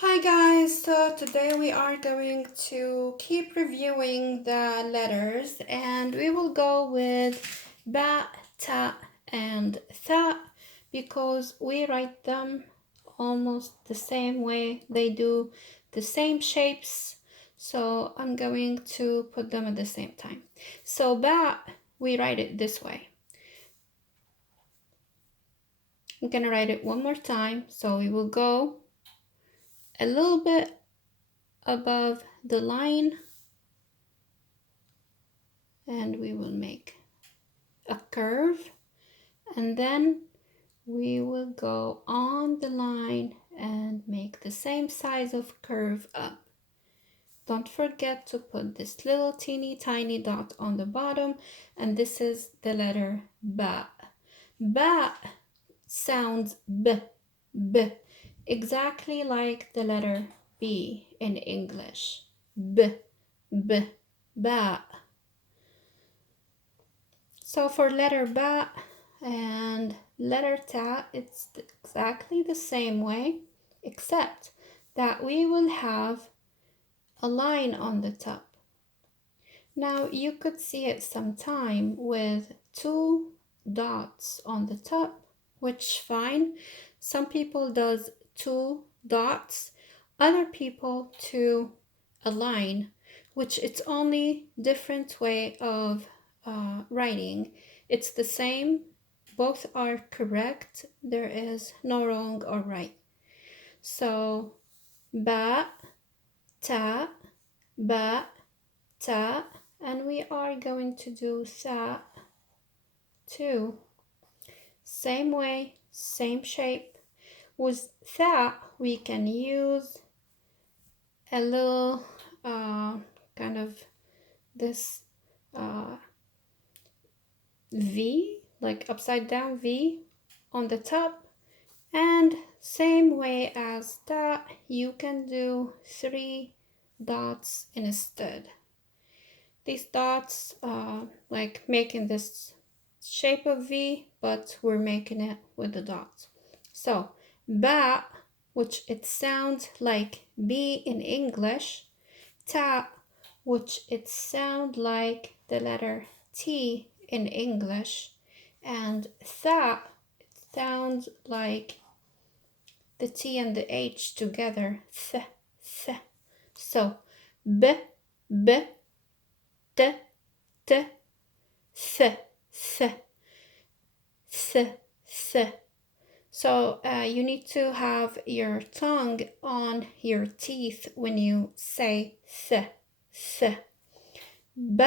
Hi guys, so today we are going to keep reviewing the letters and we will go with ba, ta and tha because we write them almost the same way. They do the same shapes, so I'm going to put them at the same time. So ba, we write it this way. I'm gonna write it one more time, so we will go a little bit above the line and we will make a curve, and then we will go on the line and make the same size of curve up. Don't forget to put this little teeny tiny dot on the bottom, and this is the letter ba. Ba sounds b, exactly like the letter b in English. B, ba. So for letter ba and letter ta, it's exactly the same way, except that we will have a line on the top. Now you could see it sometime with two dots on the top, which fine. Some people does two dots, other people to a line, which it's only different way of writing. It's the same, both are correct. There is no wrong or right. So ba, ta, ba, ta, and we are going to do tha too. Same way, same shape. With tha, we can use a little kind of this V, like upside down V on the top. And same way as that, you can do 3 dots instead. These dots like making this shape of V, but we're making it with the dots. So ba, which it sounds like B in English, ta, which it sounds like the letter T in English, and tha, it sounds like the T and the H together, th. So b, t, th, th. So you need to have your tongue on your teeth when you say th. B,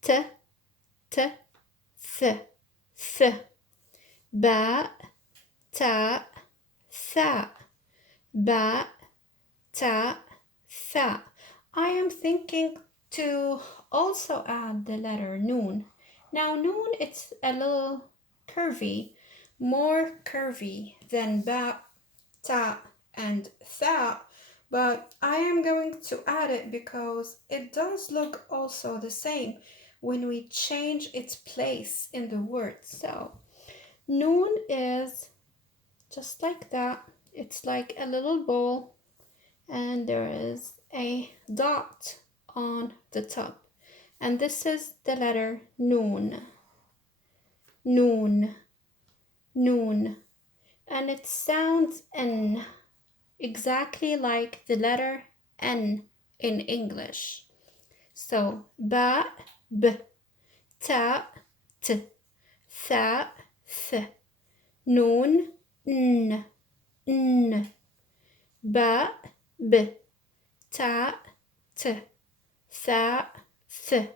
t, th. Ba, ta, tha. Ba, ta, tha. I am thinking to also add the letter noon. Now noon, it's a little curvy, more curvy than ba, ta, and tha, but I am going to add it because it does look also the same when we change its place in the word. So noon is just like that. It's like a little bowl and there is a dot on the top. And this is the letter noon. Noon. Noon. And it sounds N, exactly like the letter N in English. So ba, b, ta, t, tha, th, noon, n, n, ba, b, ta, t, tha, th,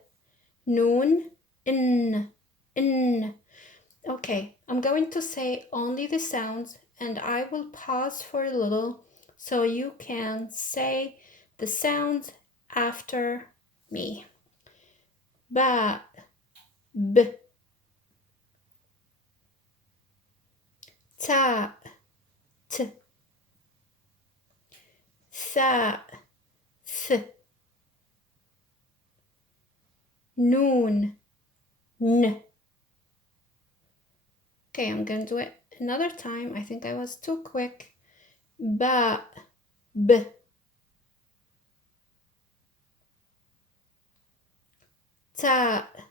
noon, n, n. Okay, I'm going to say only the sounds and I will pause for a little so you can say the sounds after me. Ba, b, ta, t, tha, th, noon, n. Okay, I'm going to do it another time. I think I was too quick. باء ب تاء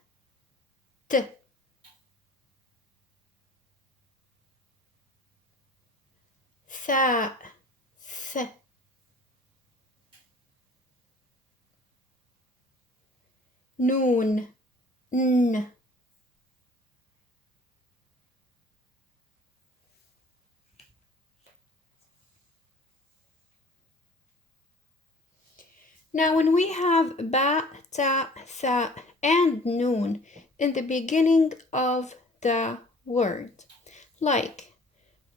ت ثاء ث نون ن Now when we have ba, ta, tha, and noon in the beginning of the word, like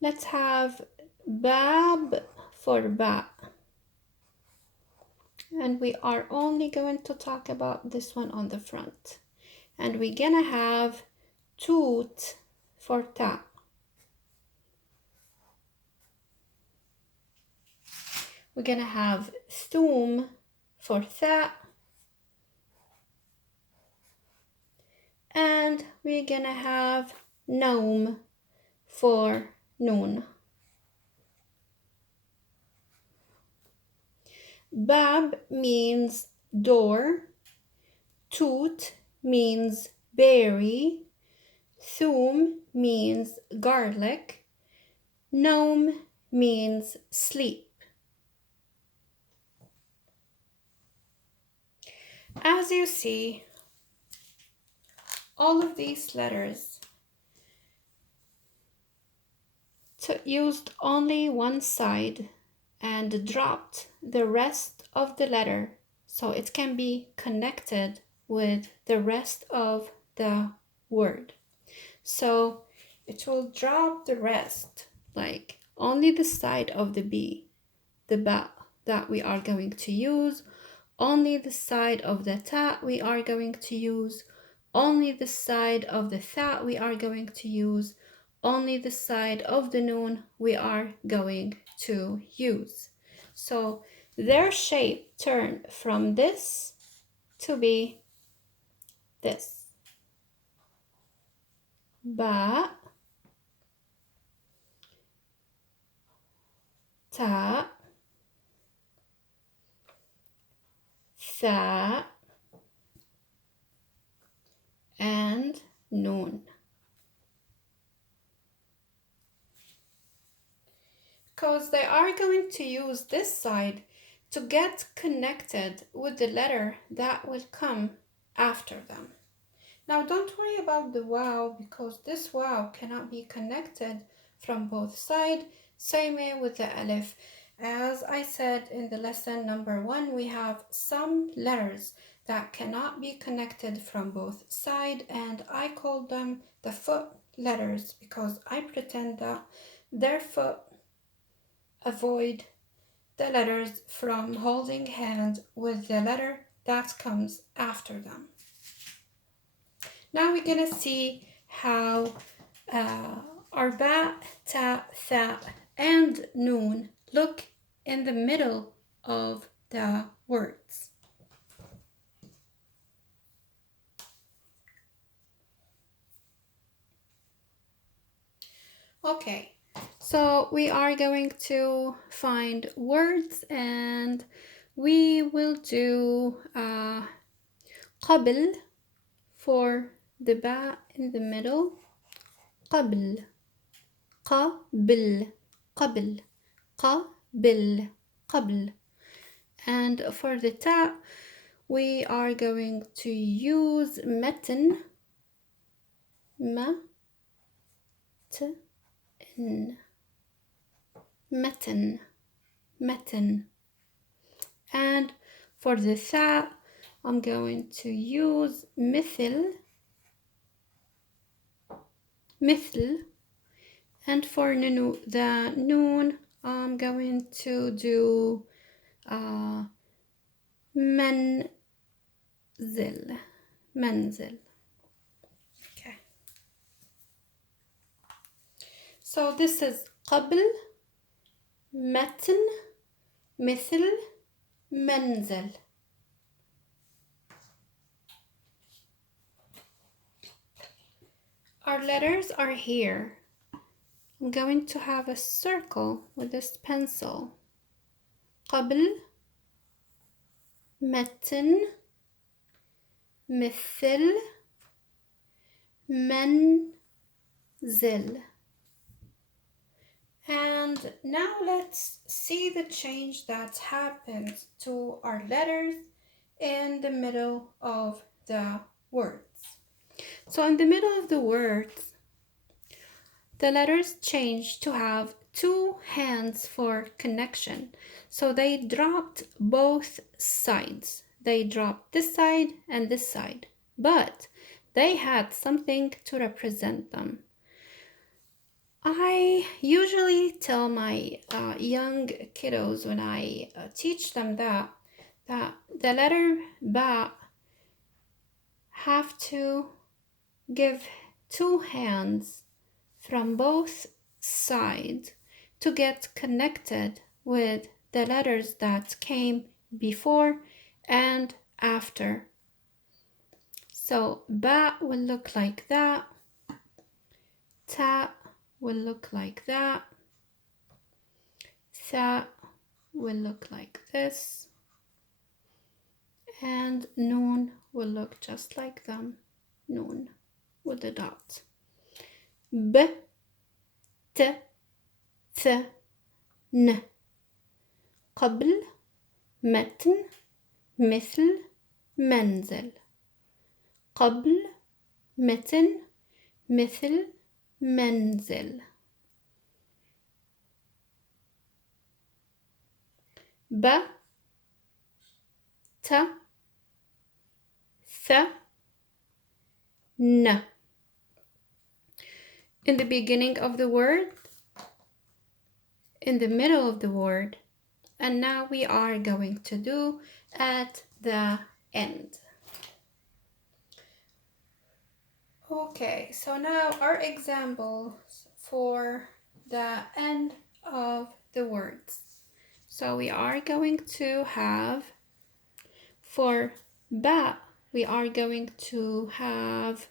let's have bab for ba, and we are only going to talk about this one on the front, and we're gonna have toot for ta. We're gonna have thum for tha, and we're gonna have naum for noon. Bab means door, toot means berry, thum means garlic, naum means sleep. As you see, all of these letters used only one side and dropped the rest of the letter so it can be connected with the rest of the word. So it will drop the rest, like only the side of the B, the ba that we are going to use, only the side of the ta we are going to use, only the side of the tha we are going to use, only the side of the noon we are going to use. So their shape turned from this to be this. Ba, ta, tha, and noon. Because they are going to use this side to get connected with the letter that will come after them. Now don't worry about the wow, because this wow cannot be connected from both sides. Same way with the alif. As I said in the lesson number 1, we have some letters that cannot be connected from both sides, and I call them the foot letters because I pretend that their foot avoid the letters from holding hand with the letter that comes after them. Now we're gonna see how our ba, ta, tha, and noon look in the middle of the words. Okay, so we are going to find words and we will do قبل for the ba in the middle. قبل قبل قبل قبل قبل. And for the ta, we are going to use متن متن متن متن. And for the tha, I'm going to use مثل مثل. And for the noon, I'm going to do منزل منزل. Okay. So this is قبل متن مثل منزل. Our letters are here. I'm going to have a circle with this pencil. قبل متن مثل منزل. And now let's see the change that happened to our letters in the middle of the words. So in the middle of the words, the letters changed to have two hands for connection. So they dropped both sides. They dropped this side and this side, but they had something to represent them. I usually tell my young kiddos when I teach them that the letter ba have to give two hands from both sides to get connected with the letters that came before and after. So ba will look like that, ta will look like that, tha will look like this, and noon will look just like them, noon with the dot. B, t, th, ن. قبل متن مثل منزل. قبل متن مثل منزل. ب ت ث ن. In the beginning of the word, in the middle of the word, and now we are going to do at the end. Okay, so now our examples for the end of the words. So we are going to have, for ba, we are going to have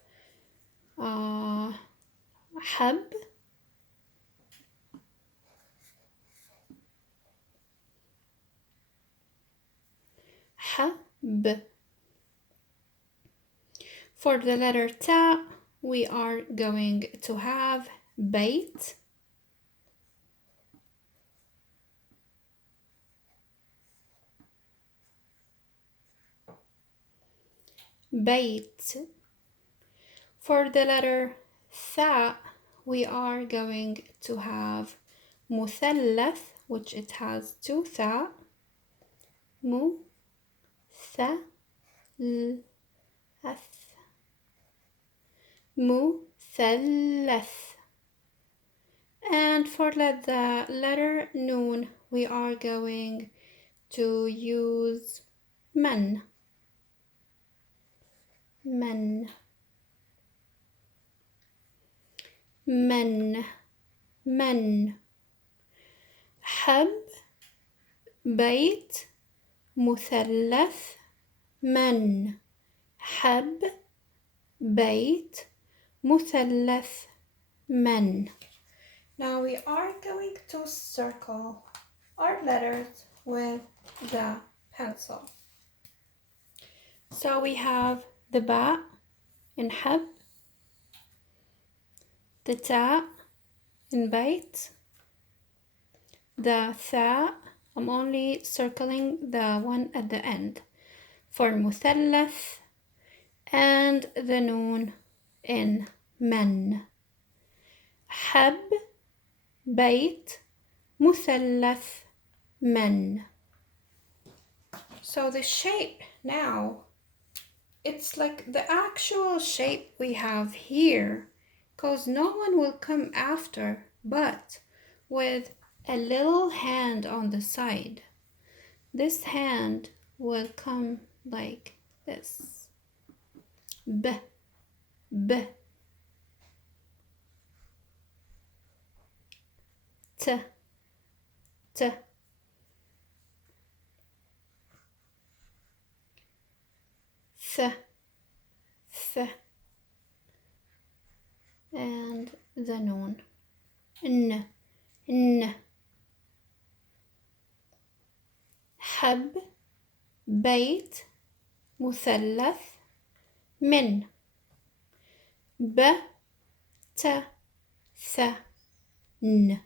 حب, حب. For the letter ta, we are going to have بيت, بيت. For the letter tha, we are going to have مثلث, which it has two tha, مثلث, مثلث. And for the letter noon, we are going to use من, من, من, من. حب, بيت, مثلث, من. حب, بيت, مثلث, من. Now we are going to circle our letters with the pencil. So we have the ba in حب, the ta in بيت, the tha, I'm only circling the one at the end, for مثلث, and the noon in من. حب, بيت, مثلث, من. So the shape now, it's like the actual shape we have here, because no one will come after, but with a little hand on the side. This hand will come like this. B, b. T, t. Th, th. And the noon. N, N. حب, بيت, مثلث, من. ب, ت, ث, ن.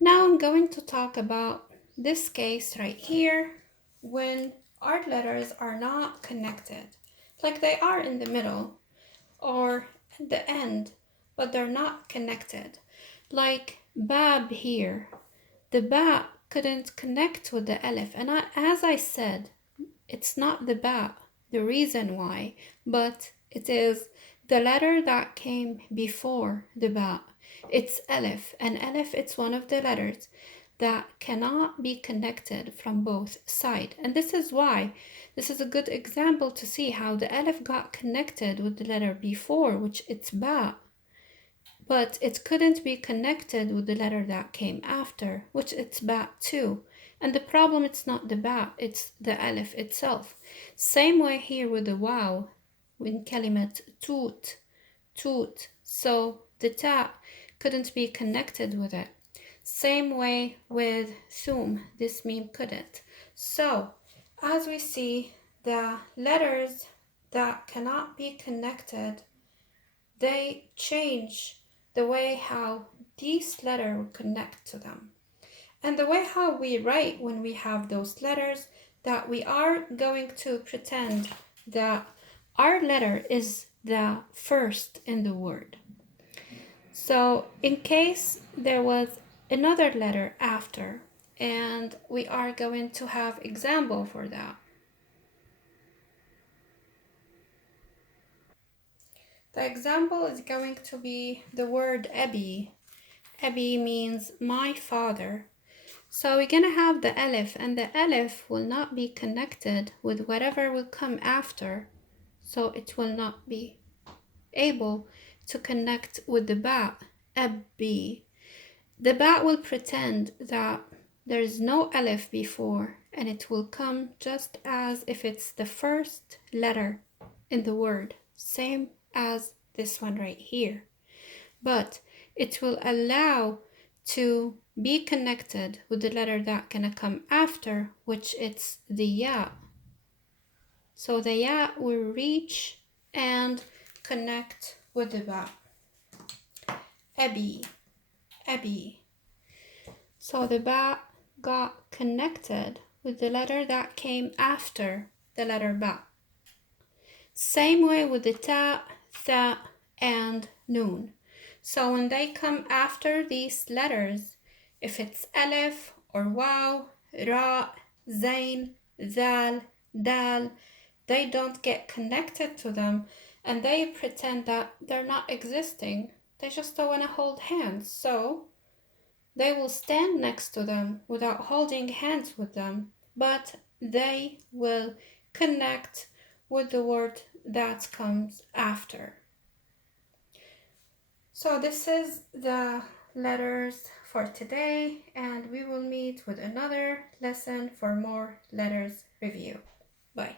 Now I'm going to talk about this case right here when our letters are not connected, like they are in the middle or at the end, but they're not connected. Like bab here, the ba couldn't connect with the alif, and as I said, it's not the ba, the reason why, but it is the letter that came before the ba. It's alif, and alif, it's one of the letters that cannot be connected from both sides. And this is why this is a good example to see how the alif got connected with the letter before, which it's ba, but it couldn't be connected with the letter that came after, which it's ba too. And the problem, it's not the ba, it's the alif itself. Same way here with the waw in kalimat toot, toot. So the ta couldn't be connected with it. Same way with thum, this meme couldn't. So as we see, the letters that cannot be connected, they change the way how these letters connect to them. And the way how we write when we have those letters, that we are going to pretend that our letter is the first in the word. So in case there was another letter after, and we are going to have example for that. The example is going to be the word Abi. Abi means my father. So we're going to have the alif, and the alif will not be connected with whatever will come after. So it will not be able to connect with the ba, Abi. The ba will pretend that there is no alif before, and it will come just as if it's the first letter in the word, same as this one right here. But it will allow to be connected with the letter that gonna come after, which it's the ya. So the ya will reach and connect with the ba. Abi, Abi. So the ba got connected with the letter that came after the letter ba. Same way with the ta, tha, and noon. So when they come after these letters, if it's alif or waw, ra, zain, zal, dal, they don't get connected to them, and they pretend that they're not existing. They just don't want to hold hands. So they will stand next to them without holding hands with them, but they will connect with the word that comes after. So this is the letters for today, and we will meet with another lesson for more letters review. Bye.